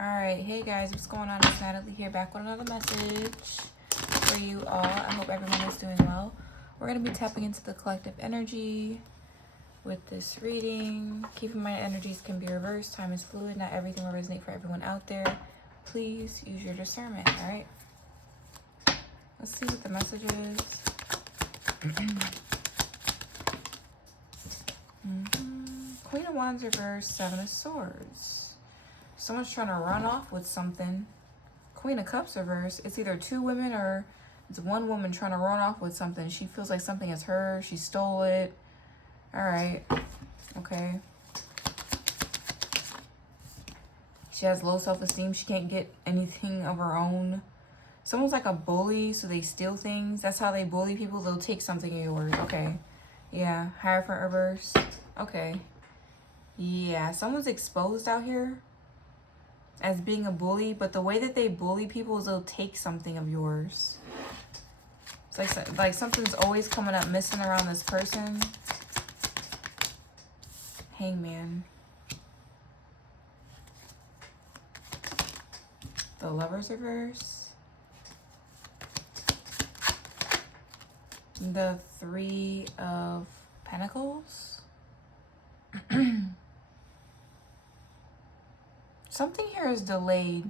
Alright, hey guys, what's going on? It's Natalie here, back with another message for you all. I hope everyone is doing well. We're going to be tapping into the collective energy with this reading. Keep in mind, energies can be reversed. Time is fluid. Not everything will resonate for everyone out there. Please use your discernment, alright? Let's see what the message is. Queen of Wands reversed, Seven of Swords. Someone's trying to run off with something. Queen of Cups reversed. It's either two women or it's one woman trying to run off with something. She feels like something is hers. She stole it. Alright. Okay. She has low self-esteem. She can't get anything of her own. Someone's like a bully, so they steal things. That's how they bully people. They'll take something of yours. Okay. Yeah. Hierophant reverse. Okay. Yeah. Someone's exposed out here as being a bully, but the way that they bully people is they'll take something of yours. It's like something's always coming up missing around this person. Hangman. The Lovers reverse. The Three of Pentacles. Something here is delayed.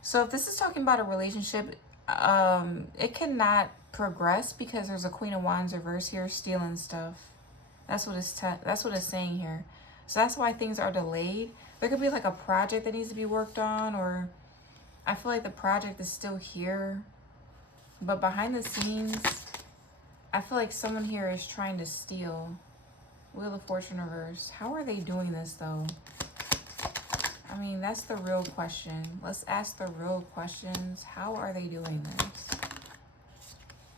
So if this is talking about a relationship, it cannot progress because there's a Queen of Wands reverse here stealing stuff. That's what it's saying here. So that's why things are delayed. There could be like a project that needs to be worked on, or I feel like the project is still here, but behind the scenes, I feel like someone here is trying to steal. Wheel of Fortune reverse. How are they doing this though? I mean, that's the real question. Let's ask the real questions. How are they doing this?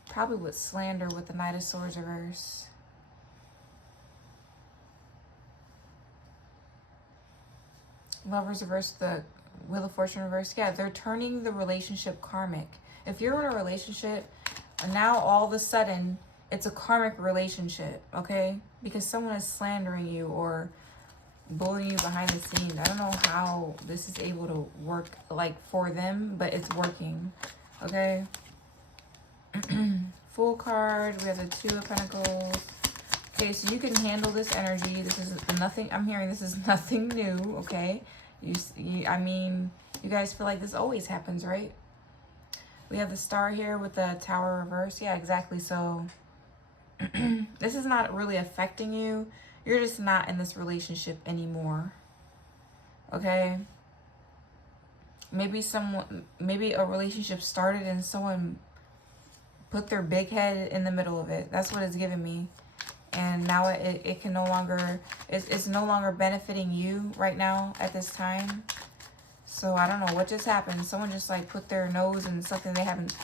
Probably with slander with the Knight of Swords reverse. Lovers reverse, the Wheel of Fortune reverse. Yeah, they're turning the relationship karmic. If you're in a relationship, now all of a sudden, it's a karmic relationship, okay? Because someone is slandering you or bullying you behind the scenes. I don't know how this is able to work like for them, but it's working. Okay. Full card. We have the Two of Pentacles. Okay, so you can handle this energy. This is nothing. I'm hearing this is nothing new. Okay. I mean, you guys feel like this always happens, right? We have the Star here with the Tower reverse. Yeah, exactly. So this is not really affecting you. You're just not in this relationship anymore. Okay? Maybe a relationship started and someone put their big head in the middle of it. That's what it's giving me. And now it can no longer, it's no longer benefiting you right now at this time. So I don't know what just happened. Someone just like put their nose in something they haven't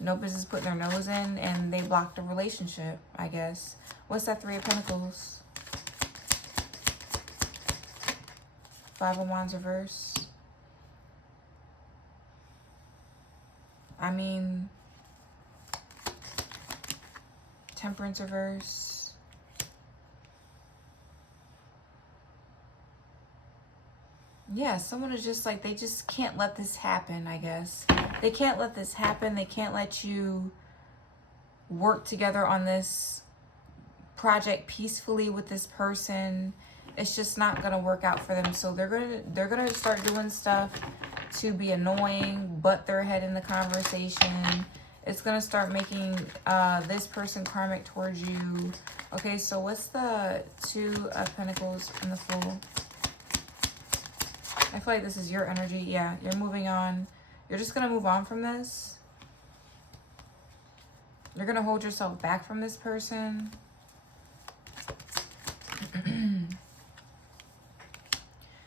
no business putting their nose in, and they blocked a relationship, I guess. What's that Three of Pentacles? Five of Wands reverse. I mean, Temperance reverse. Yeah, someone is just like, they just can't let this happen, I guess. They can't let this happen. They can't let you work together on this project peacefully with this person. It's just not gonna work out for them. So they're gonna start doing stuff to be annoying, butt their head in the conversation. It's gonna start making this person karmic towards you. Okay, so what's the Two of Pentacles in the Fool? I feel like this is your energy. Yeah, you're moving on. You're just gonna move on from this. You're gonna hold yourself back from this person.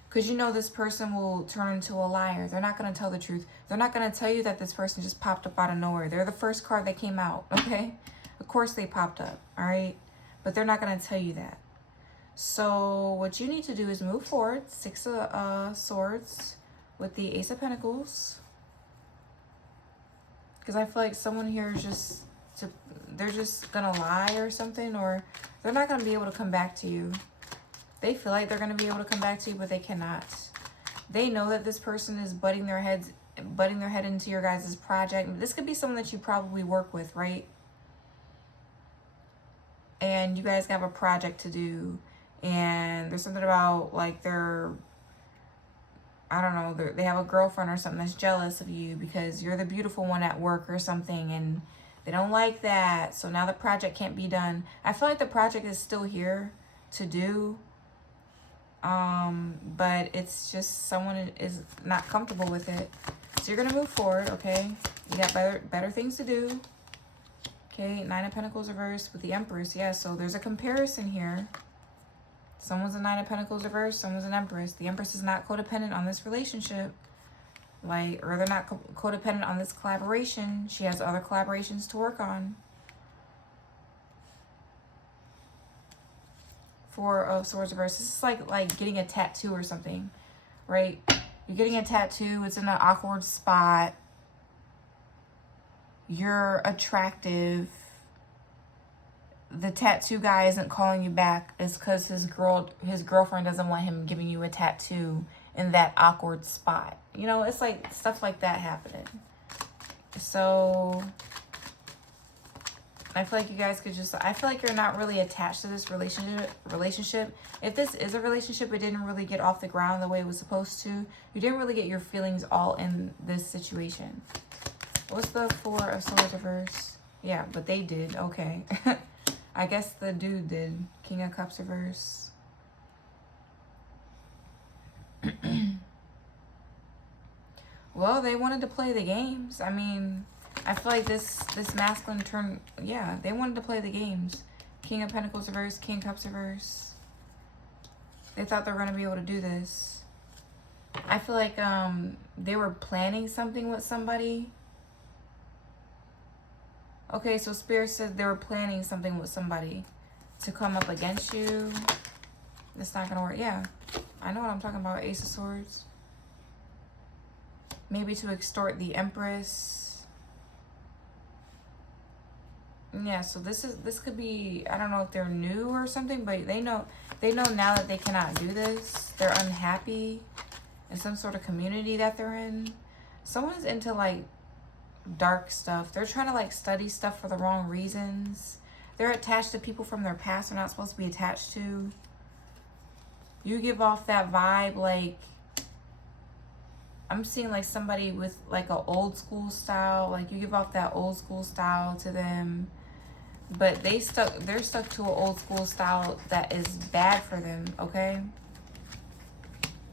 Because you know this person will turn into a liar. They're not going to tell the truth. They're not going to tell you that this person just popped up out of nowhere. They're the first card that came out, okay? Of course they popped up, all right? But they're not going to tell you that. So what you need to do is move forward. Six of Swords with the Ace of Pentacles. Because I feel like someone here is just, they're just going to lie or something, or they're not going to be able to come back to you. They feel like they're going to be able to come back to you, but they cannot. They know that this person is butting their head into your guys' project. This could be someone that you probably work with, right? And you guys have a project to do, and there's something about like I don't know, they have a girlfriend or something that's jealous of you because you're the beautiful one at work or something, and they don't like that. So now the project can't be done. I feel like the project is still here to do, but it's just someone is not comfortable with it. So you're gonna move forward, okay? You got better things to do. Okay, 9 of Pentacles reversed with the Empress. Yeah, so there's a comparison here. Someone's a 9 of Pentacles reversed, someone's an Empress. The Empress is not codependent on this relationship. Or they're not codependent on this collaboration. She has other collaborations to work on. 4 of Swords reversed. This is like getting a tattoo or something, right? You're getting a tattoo. It's in an awkward spot. You're attractive. The tattoo guy isn't calling you back. It's because his girlfriend doesn't want him giving you a tattoo in that awkward spot. You know, it's like stuff like that happening. So I feel like you guys could just, I feel like you're not really attached to this relationship. If this is a relationship, it didn't really get off the ground the way it was supposed to. You didn't really get your feelings all in this situation. What's the 4 of Swords reverse? Yeah, but they did. Okay. I guess the dude did. King of Cups reverse. Well, they wanted to play the games. I mean, I feel like this masculine turn, yeah, they wanted to play the games. King of Pentacles reverse, King of Cups reverse. They thought they were going to be able to do this. I feel like they were planning something with somebody. Okay, so Spirit said they were planning something with somebody to come up against you. It's not going to work. Yeah, I know what I'm talking about. Ace of Swords. Maybe to extort the Empress. Yeah, so this could be, I don't know if they're new or something, but they know now that they cannot do this. They're unhappy in some sort of community that they're in. Someone's into like dark stuff. They're trying to like study stuff for the wrong reasons. They're attached to people from their past they're not supposed to be attached to. You give off that vibe like, I'm seeing like somebody with like an old school style. Like you give off that old school style to them, but they're stuck to an old school style that is bad for them, okay?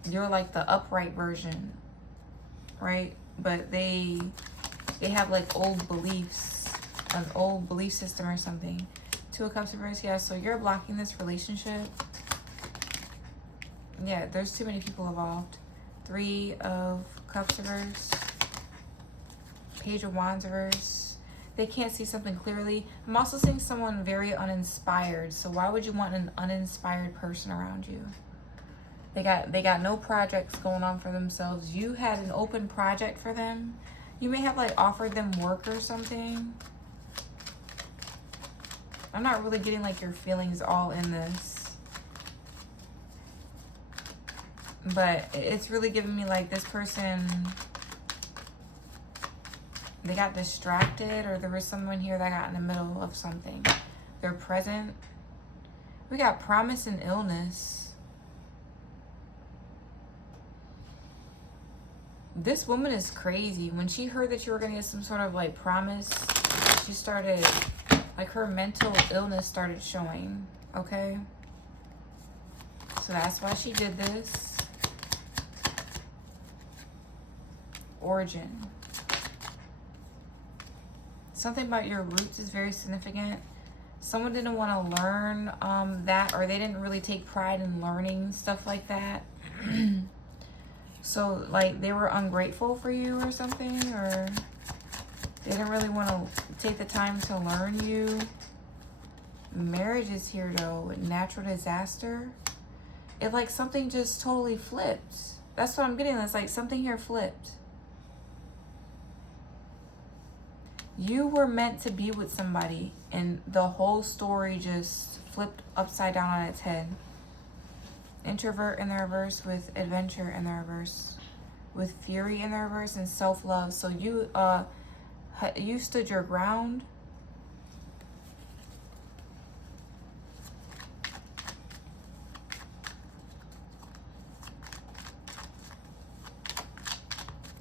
You're like the upright version, right? But they have like old beliefs, an old belief system or something. 2 of Cups reverse, yeah, so you're blocking this relationship. Yeah, there's too many people involved. 3 of Cups reverse. Page of Wands reverse. They can't see something clearly. I'm also seeing someone very uninspired. So why would you want an uninspired person around you? They got no projects going on for themselves. You had an open project for them. You may have like offered them work or something. I'm not really getting like your feelings all in this. But it's really giving me like this person, they got distracted, or there was someone here that got in the middle of something. They're present. We got promise and illness. This woman is crazy. When she heard that you were going to get some sort of like promise, she started, like her mental illness started showing, okay? So that's why she did this. Origin. Something about your roots is very significant. Someone didn't want to learn that, or they didn't really take pride in learning stuff like that. So like they were ungrateful for you or something, or they didn't really want to take the time to learn you. Marriage is here though. Natural disaster. It like something just totally flipped. That's what I'm getting. It's like something here flipped. You were meant to be with somebody, and the whole story just flipped upside down on its head. Introvert in the reverse with adventure in the reverse. With fury in the reverse and self-love. So you stood your ground.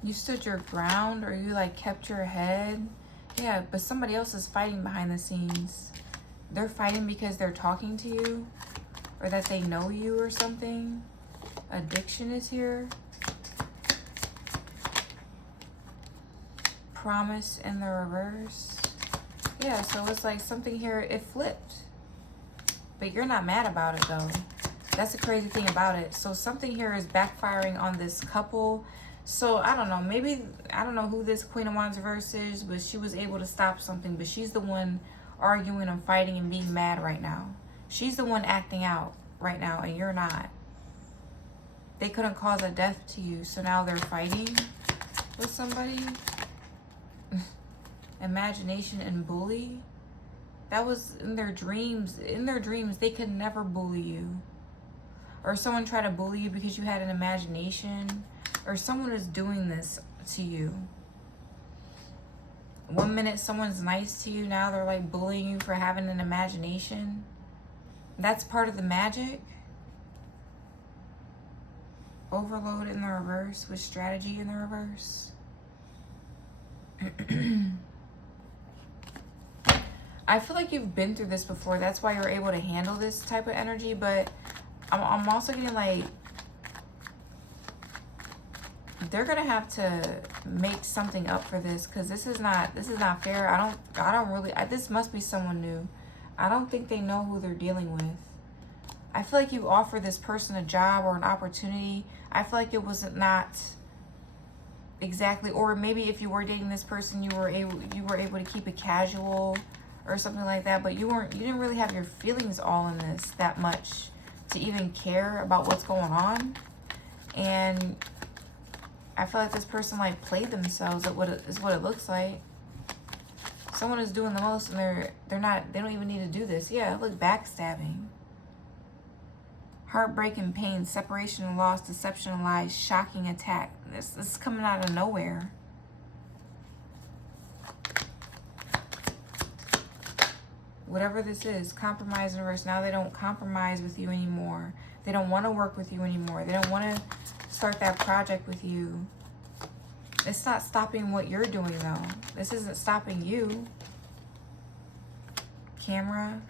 You stood your ground, or you like kept your head. Yeah, but somebody else is fighting behind the scenes. They're fighting because they're talking to you, or that they know you or something. Addiction is here. Promise in the reverse. Yeah, so it's like something here, it flipped. But you're not mad about it though. That's the crazy thing about it. So something here is backfiring on this couple. So I don't know, maybe, I don't know who this Queen of Wands reverse is, but she was able to stop something. But she's the one arguing and fighting and being mad right now. She's the one acting out right now, and you're not. They couldn't cause a death to you, so now they're fighting with somebody. Imagination and bully. That was in their dreams. In their dreams, they could never bully you. Or someone tried to bully you because you had an imagination. Or someone is doing this to you. 1 minute someone's nice to you, now they're like bullying you for having an imagination. That's part of the magic. Overload in the reverse with strategy in the reverse. I feel like you've been through this before. That's why you're able to handle this type of energy. But I'm also getting like, they're gonna have to make something up for this, because this is not fair. I don't really, this must be someone new. I don't think they know who they're dealing with. I feel like you offer this person a job or an opportunity. I feel like it was not exactly, or maybe if you were dating this person, you were able to keep it casual or something like that, but you didn't really have your feelings all in this that much to even care about what's going on. And I feel like this person like played themselves at is what it looks like. Someone is doing the most, and they don't even need to do this. Yeah, look, backstabbing. Heartbreak and pain, separation and loss, deception and lies, shocking attack. This is coming out of nowhere. Whatever this is, compromise in reverse. Now they don't compromise with you anymore. They don't want to work with you anymore. They don't want to start that project with you. It's not stopping what you're doing though. This isn't stopping you. Camera.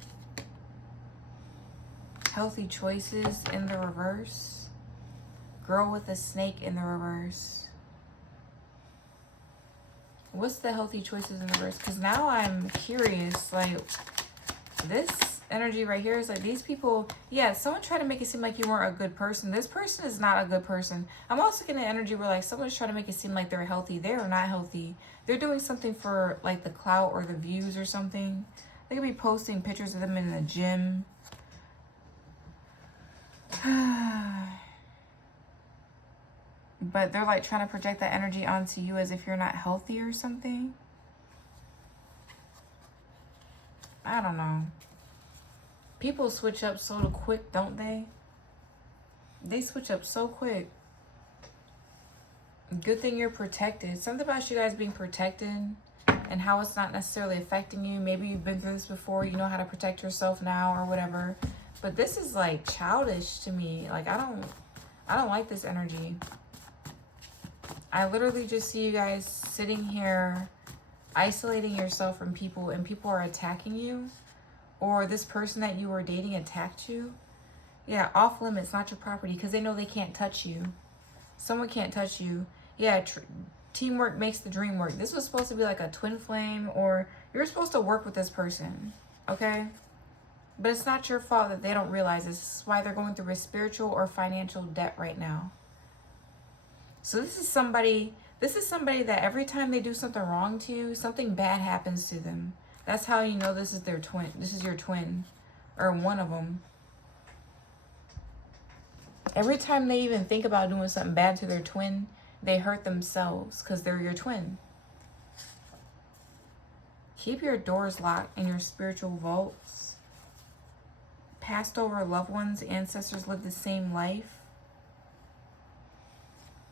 Healthy choices in the reverse. Girl with a snake in the reverse. What's the healthy choices in the reverse? Because now I'm curious, like, this energy right here is like these people, yeah, someone tried to make it seem like you weren't a good person. This person is not a good person. I'm also getting an energy where like someone's trying to make it seem like they're healthy. They are not healthy. They're doing something for like the clout or the views or something. They could be posting pictures of them in the gym. But they're like trying to project that energy onto you as if you're not healthy or something. I don't know. People switch up so quick, don't they? They switch up so quick. Good thing you're protected. Something about you guys being protected and how it's not necessarily affecting you. Maybe you've been through this before. You know how to protect yourself now or whatever. But this is like childish to me. Like I don't like this energy. I literally just see you guys sitting here isolating yourself from people, and people are attacking you, or this person that you were dating attacked you. Yeah, off limits, not your property, because they know they can't touch you. Someone can't touch you. Yeah, teamwork makes the dream work. This was supposed to be like a twin flame, or you're supposed to work with this person, okay? But it's not your fault that they don't realize this. This is why they're going through a spiritual or financial debt right now. So this is somebody that every time they do something wrong to you, something bad happens to them. That's how you know this is their twin. This is your twin, or one of them. Every time they even think about doing something bad to their twin, they hurt themselves because they're your twin. Keep your doors locked in your spiritual vaults. passed over loved ones, ancestors lived the same life.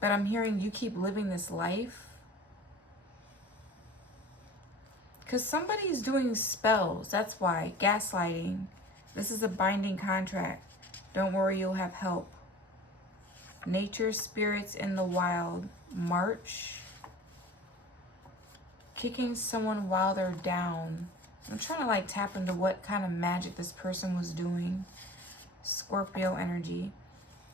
But I'm hearing you keep living this life. Because somebody's doing spells. That's why. Gaslighting. This is a binding contract. Don't worry, you'll have help. Nature, spirits in the wild. March. Kicking someone while they're down. I'm trying to like tap into what kind of magic this person was doing. Scorpio energy.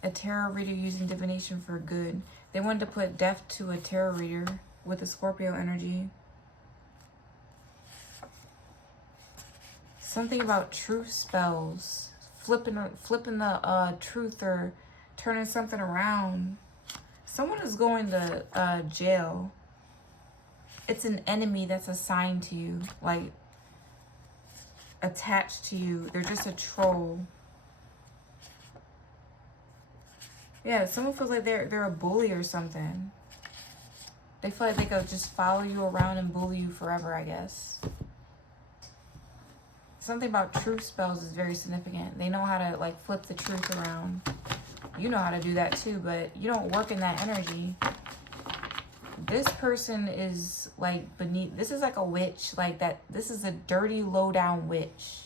A tarot reader using divination for good. They wanted to put death to a tarot reader with the Scorpio energy. Something about truth spells. Flipping the truth or turning something around. Someone is going to jail. It's an enemy that's assigned to you. Like, attached to you. They're just a troll. Yeah, someone feels like they're a bully or something. They feel like they could just follow you around and bully you forever, I guess. Something about truth spells is very significant. They know how to like flip the truth around. You know how to do that too, but you don't work in that energy. This person is like beneath. This is like a witch. Like that. This is a dirty, low down witch.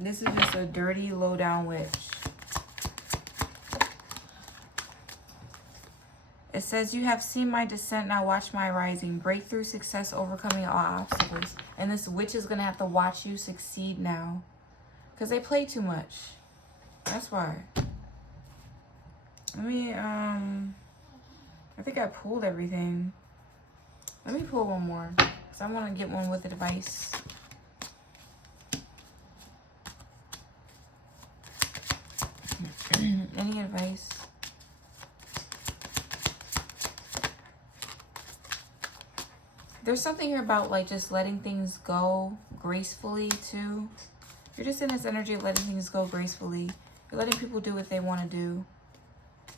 This is just a dirty, low down witch. It says, you have seen my descent, now watch my rising. Breakthrough, success, overcoming all obstacles. And this witch is going to have to watch you succeed now. Because they play too much. That's why. Let me, I think I pulled everything. Let me pull one more. Because I want to get one with advice. Any advice? There's something here about like just letting things go gracefully too. You're just in this energy of letting things go gracefully. You're letting people do what they want to do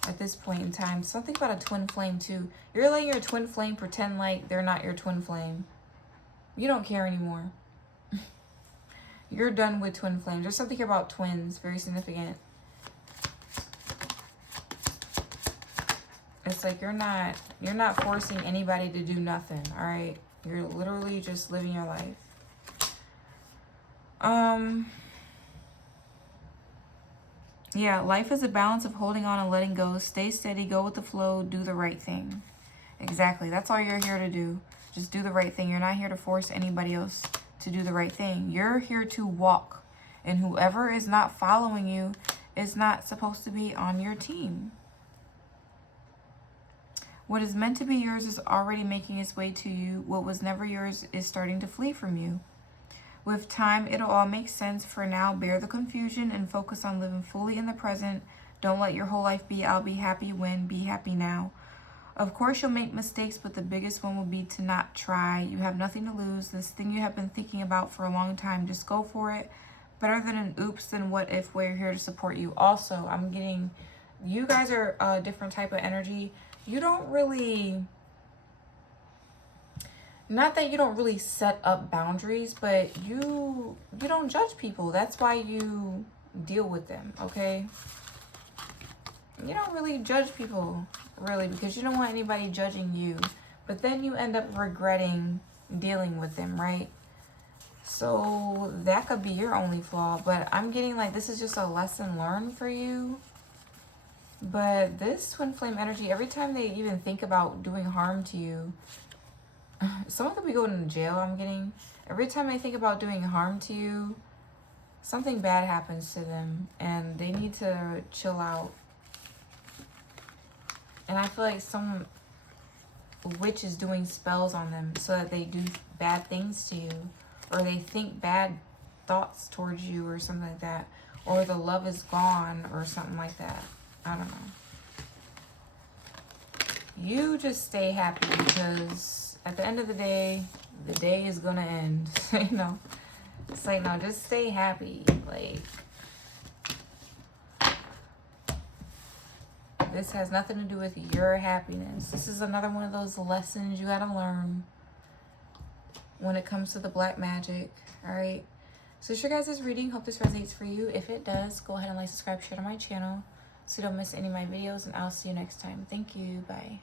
at this point in time. Something about a twin flame too. You're letting your twin flame pretend like they're not your twin flame. You don't care anymore. You're done with twin flames. There's something here about twins, very significant. It's like you're not forcing anybody to do nothing, all right? You're literally just living your life. Yeah, life is a balance of holding on and letting go. Stay steady, go with the flow, do the right thing. Exactly. That's all you're here to do. Just do the right thing. You're not here to force anybody else to do the right thing. You're here to walk. And whoever is not following you is not supposed to be on your team. What is meant to be yours is already making its way to you. What was never yours is starting to flee from you. With time, it'll all make sense. For now, bear the confusion and focus on living fully in the present. Don't let your whole life be, I'll be happy when, be happy now. Of course, you'll make mistakes, but the biggest one will be to not try. You have nothing to lose. This thing you have been thinking about for a long time, just go for it. Better than an oops than what if. We're here to support you. Also, I'm getting, you guys are a different type of energy. You don't really, not that you don't really set up boundaries, but you don't judge people. That's why you deal with them, okay? You don't really judge people, really, because you don't want anybody judging you. But then you end up regretting dealing with them, right? So that could be your only flaw. But I'm getting like this is just a lesson learned for you. But this twin flame energy, every time they even think about doing harm to you, someone could be going to jail, I'm getting. Every time they think about doing harm to you, something bad happens to them. And they need to chill out. And I feel like some witch is doing spells on them so that they do bad things to you. Or they think bad thoughts towards you or something like that. Or the love is gone or something like that. I don't know. You just stay happy because at the end of the day is gonna end. You know, it's like, no, just stay happy. Like, This has nothing to do with your happiness. This is another one of those lessons you gotta learn when it comes to the black magic. All right. So it's your guys' reading. Hope this resonates for you. If it does, go ahead and like, subscribe, share to my channel so you don't miss any of my videos, and I'll see you next time. Thank you. Bye.